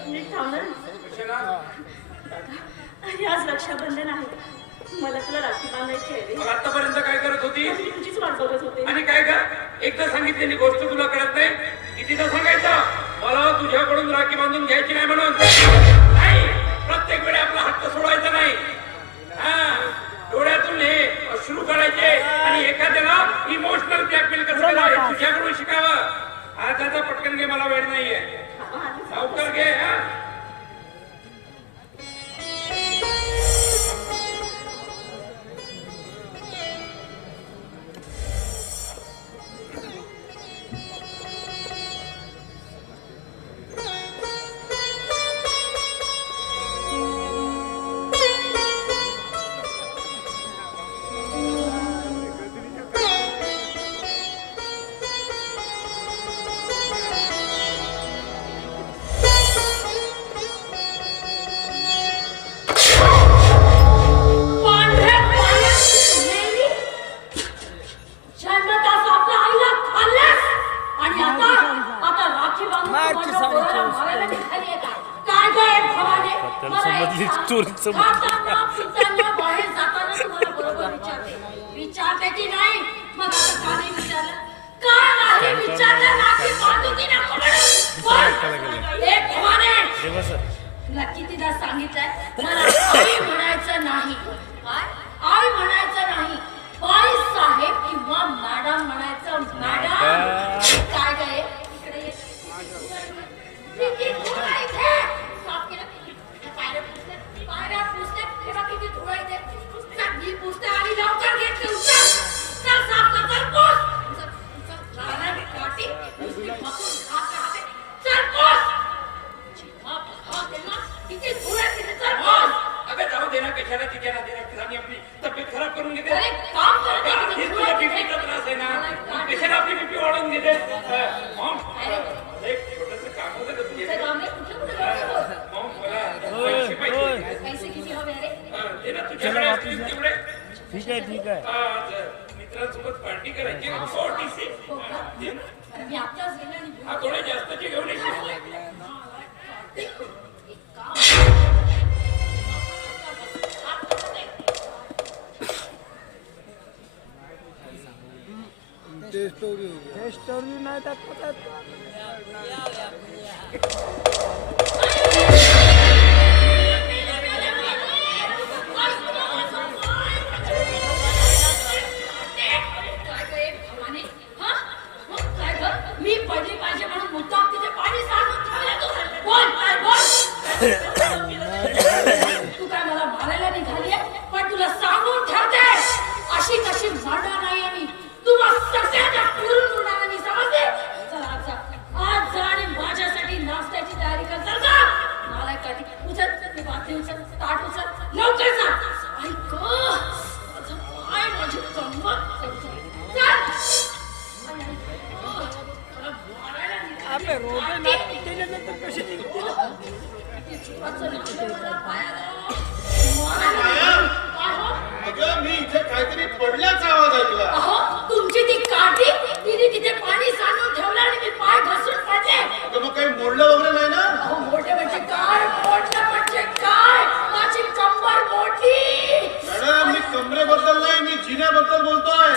एक मिनिट आज रक्षाबंधन आहे. मला तुला राखी बांधायची आहे आतापर्यंत काय करत होती? मी तुझीच वाट बघत होते. आणि काय कर एकदा सांगितलेली गोष्ट तुला कळत नाही? कितीदा सांगायचं? मला तुझ्याकडून राखी बांधून घ्यायची नाही म्हणून. नाही प्रत्येक वेळी आपला हक्क सोडायचा नाही. हा, डोळ्यातून हे अश्रू करायचे आणि एखाद्याला इमोशनल ब्लॅकमेल कसं तुझ्याकडून शिकावं. आता पटकन घे मला वेळ नाही. ਟੇਸਟ ਹੋ ਗਈ ਟੇਸਟ ਹੋ ਗਈ ਨਾ ਤਾਂ ਪਤਾ मोडलं वगैरे नाही ना? अहो मोठे म्हणजे काय? मोठे म्हणजे काय? माझी कंबर मोठी! मॅडम मी कमरेबद्दल नाही मी जिन्याबद्दल बोलतोय.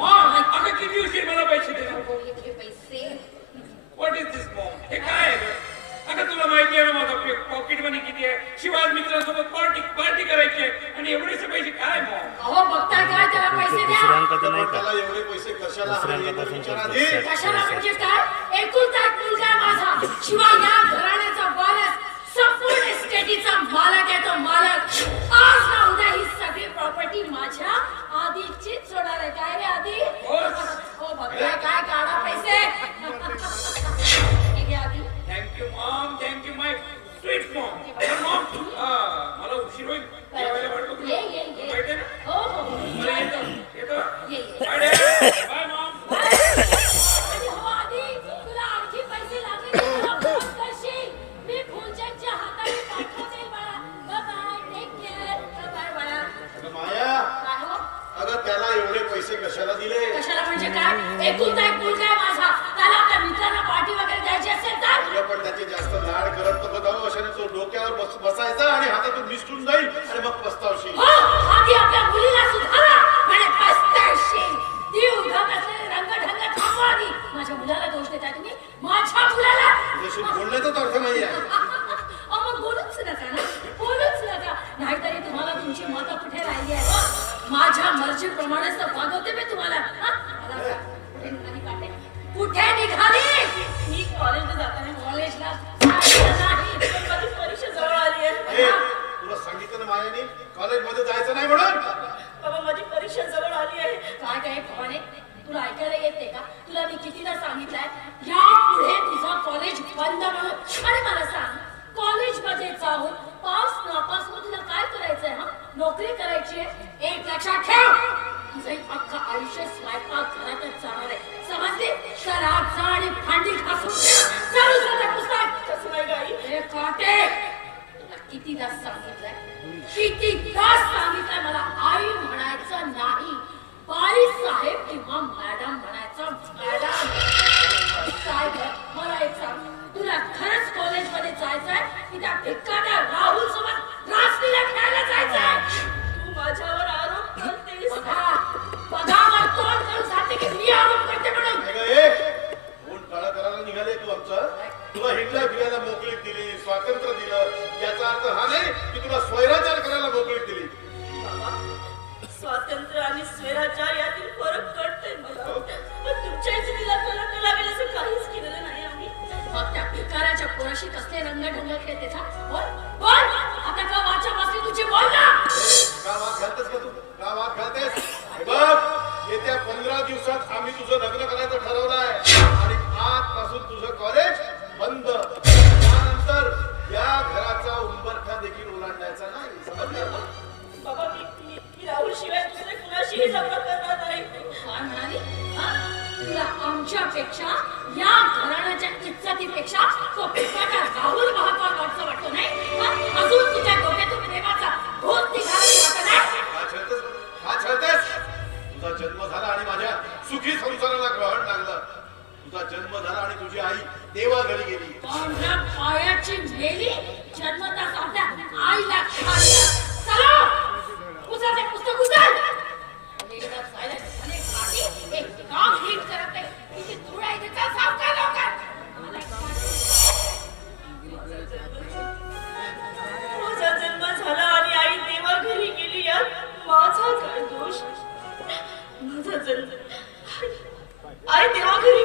आता किती उशीर मला पैसे व्हॉट इज दिस बॉम्ब हे काय रे? अगं तुला माहिती आहे ना माझा पॉकेट मनी किती आहे? शिवाय मित्रांसोबत पार्टी पार्टी करायची आहे. कधी नाही का? दुसऱ्यांपासून करतात एकूण मुलगा माझा. शिवाय मग कुठे राहिली आहे? माझ्या मर्जीप्रमाणेच तर वागवते मी तुम्हाला. कुठे निघाली? मी कॉलेजला जाताना कॉलेजला परीक्षा जवळ आली आहे. बाबा माझी परीक्षा जवळ आली आहे. काय काय तुला ऐकायला येते का? तुला मी कितीदा सांगितलंय? या पुढे तुझं कॉलेज बंद म्हणून. आणि मला सांग कॉलेजमध्ये जाऊन पास नापास मग तुला काय करायचंय हा? नोकरी करायची एक लक्षात ठेव. तुझं पक्क आयुष्य स्वयंपाक घरातच चालणार आहे. समजली? शराब आणि भांडी खासून चालू झालं पुस्तक. कसं नाही काटे. तुला किती सांगितलंय? सांगितलंय मला? आई म्हणायचं नाही. बाई साहेब किंवा मॅडम म्हणायचं मॅडम. साहेब मला एक सांग. तुला खरंच कॉलेजमध्ये जायचंय? की त्या ठिकाण्या राहुल सोबत रास दिला आजी मेली जन्मताच आपल्या आईला खाल्लं. माझा जन्म झाला आणि आई देवा घरी माझा दोष? माझा जन्म. आई देवा घरी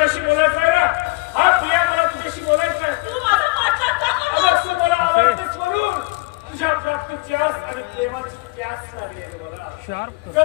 तुझ्याशी बोलायचं आहे ना? प्रिया मला तुझ्याशी बोलायचं आहे. तू मला आवडतेस म्हणून तुझ्या प्राप्त आणि प्रेमाची प्यास लागली आहे मला. तुझा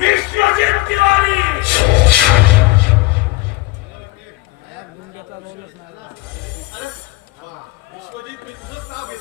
বিশ্বজিৎ তিওয়ারি বিশ্বজিৎ মিত্র সাহেব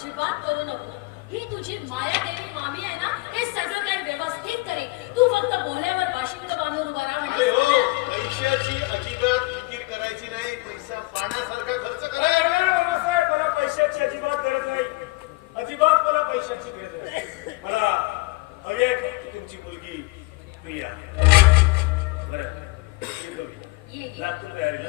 अजिबात करू नको. ही तुझी माया देवी मामी आहे ना हे सगळं काही व्यवस्थित करे तू फक्त बोल्यावर वाशिंग बांधून उभा राहा म्हणजे हो, पैशाची अजिबात फिकीर करायची नाही पैसा पाण्यासारखा खर्च करायचा मला पैशाची अजिबात गरज नाही. अजिबात मला पैशाची गरज नाही. मला हवी आहे तुमची मुलगी प्रिया. बरं लागतो तयारीला.